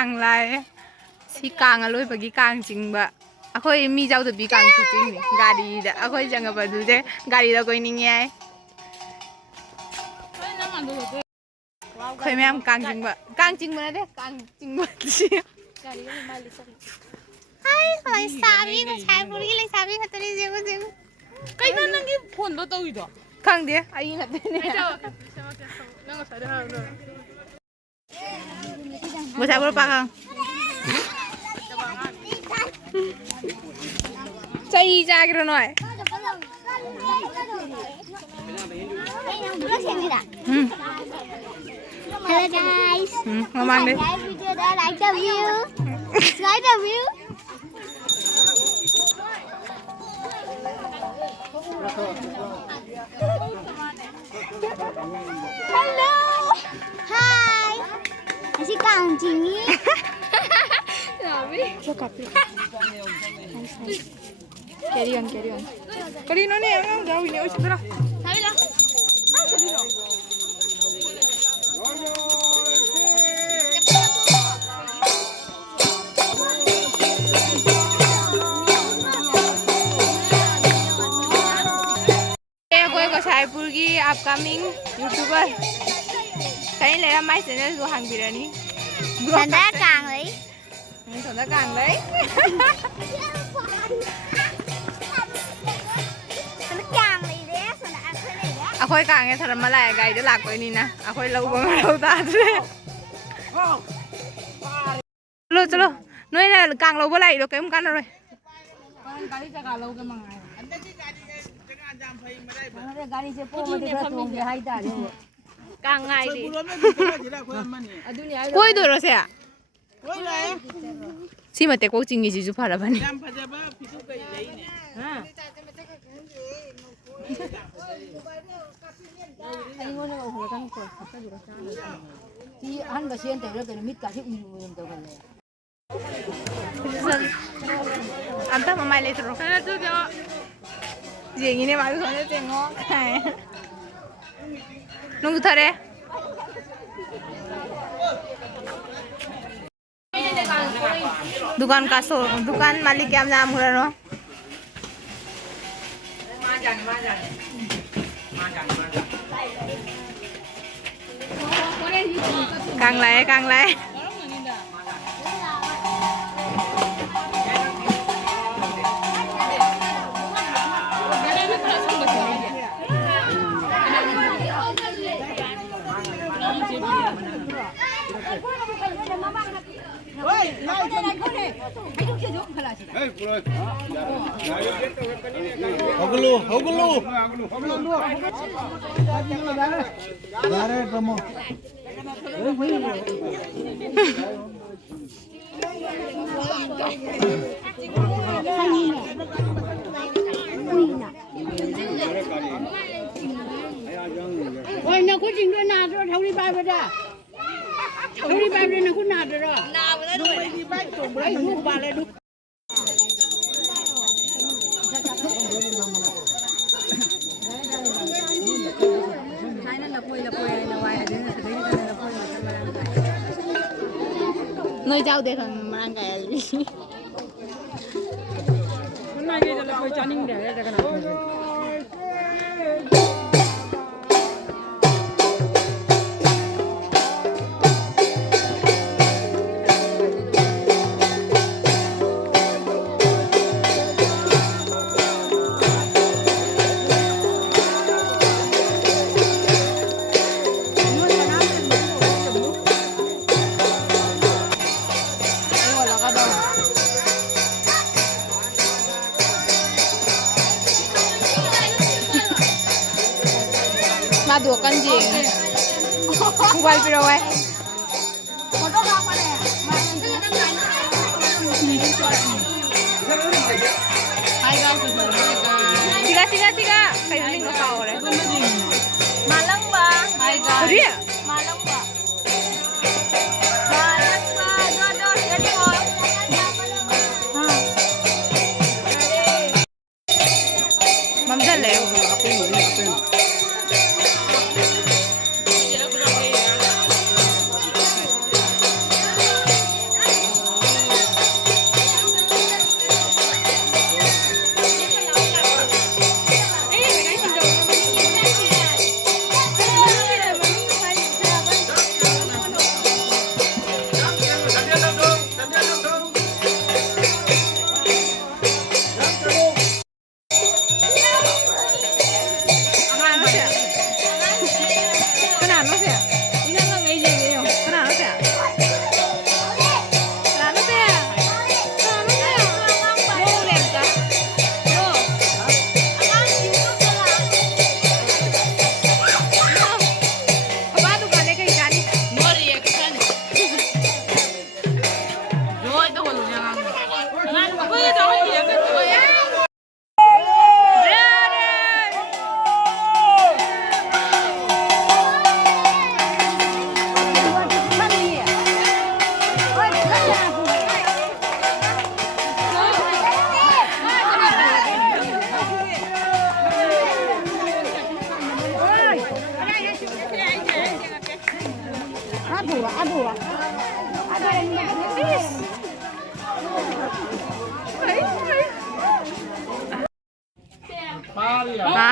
càng lại si càng lối bagi càng chính bạ khôi mi giao từ bị càng chủ chính này gari đã khôi chẳng gặp được thế gari đâu coi nghe khôi em càng chính bạ đấy càng chính bạ gì ai lại sabi cái trái buri lại sabi cái tây gì cái gì cái nó năng cái phun đó tôi đó càng đi ai ngắt đấy mau saya berapa kang Cai ra cái rồi. Hello guys. Ngomong deh. Video đã like cho view. Subscribe cho view. Hello. Hi. Masih kancing ni. Carry on. Kali no nih, ang jauh ini, oh sudah. Sabi lang Saipur की upcoming YouTuber kayaknya Lera Mai channel du hàng birani Sanda càng lấy. Sanda càng lấy Sanda càng lấy đấy, sanda ăn cái này đấy. khôi càng nghe thật mà lại gầy để lạc với ni nè khôi lâu bằng lâu ta thế chalo nói là càng lâu với lại được cái căn rồi càng ngày đi quay được rồi sẽ si mà tết quốc chính gì chú phải là bạn Anta mamai lấy rồi gì ini malu soalnya tengok nunggu thare दुकान का दुकान मालिक क्या नाम हो रहा है càng lại ôi nó có trình độ nào rồi thấu đi bài vậy đó thấu đi bài rồi nó có nào rồi nào vậy đó rồi đi bài tổng bài mua bài lại đúng nơi giao để thằng mang cái hôm nay cái là phải cho ninh để cái nào Madu kanjing. Kuwal piro wae. Siga. Kayo ning ko ore. Malang ba? Hi guys. Dia. Malang ba? Malang ba? Do, jadi mo. Ma'am Dale.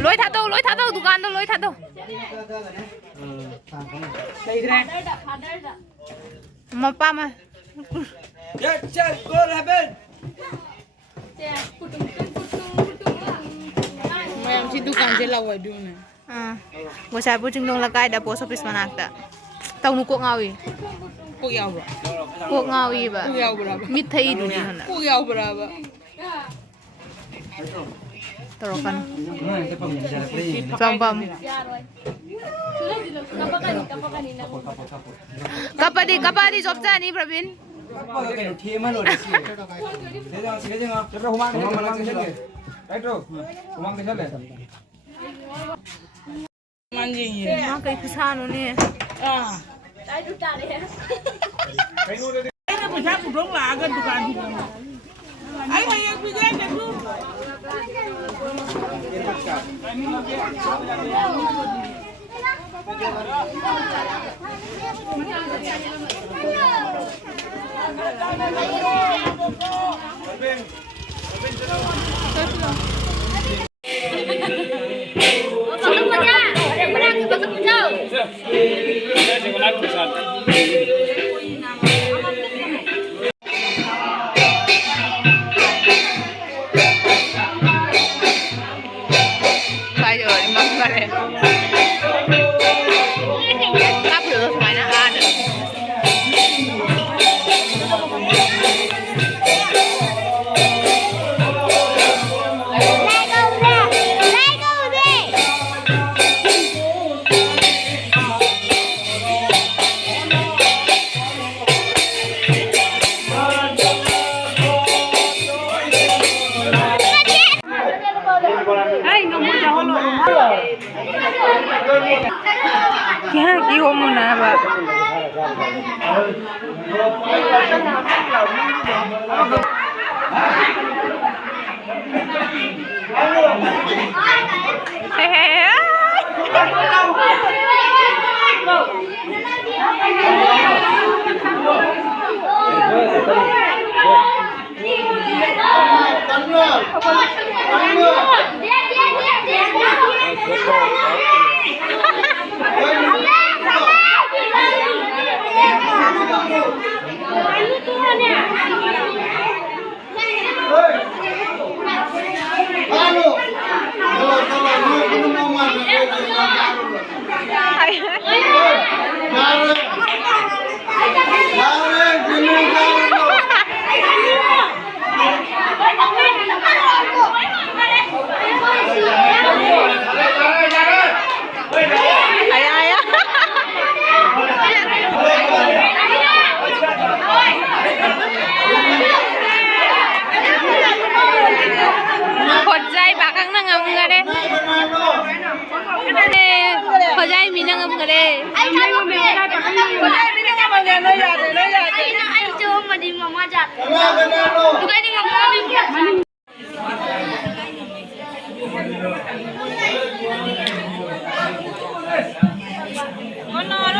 lối thả đâu dukaan đâu lối thả đâu mà pa mà Mayam si dukaan sila wa doon. gua sabi po dong lagay da post office manakta tau nu kok ngawi Kuyaw ba? kok ngawi ba Kuyaw berapa? mit thai du ni hana Kuyaw berapa? torokan pam kapadi job cha ni Pravin Manjing ya. ma kai kusano ni Ah. Ini bisa pudong lah kan dukaan. Ayo yang bikin itu. Kayo, imang kare. Kapo do sa na ada. Kaya iho mo na ba? Hojai bakang na ngam gade. Hojai mina ngam gade. Hojai mina ngam gade no ya. Ai jo madi mama jat. Bukan ni ngam mami.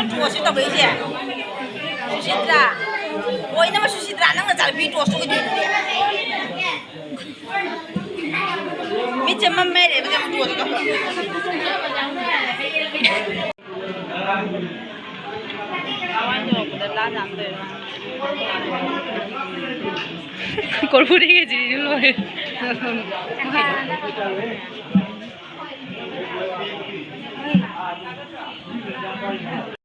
nó chùa sẽ tập đấy gì à? Susitra, ôi nó mà Susitra nó là trả lời chùa xuống cái gì vậy? Biết chấm mắm mê để bây giờ chùa thì không? 골프리 게지 일로해.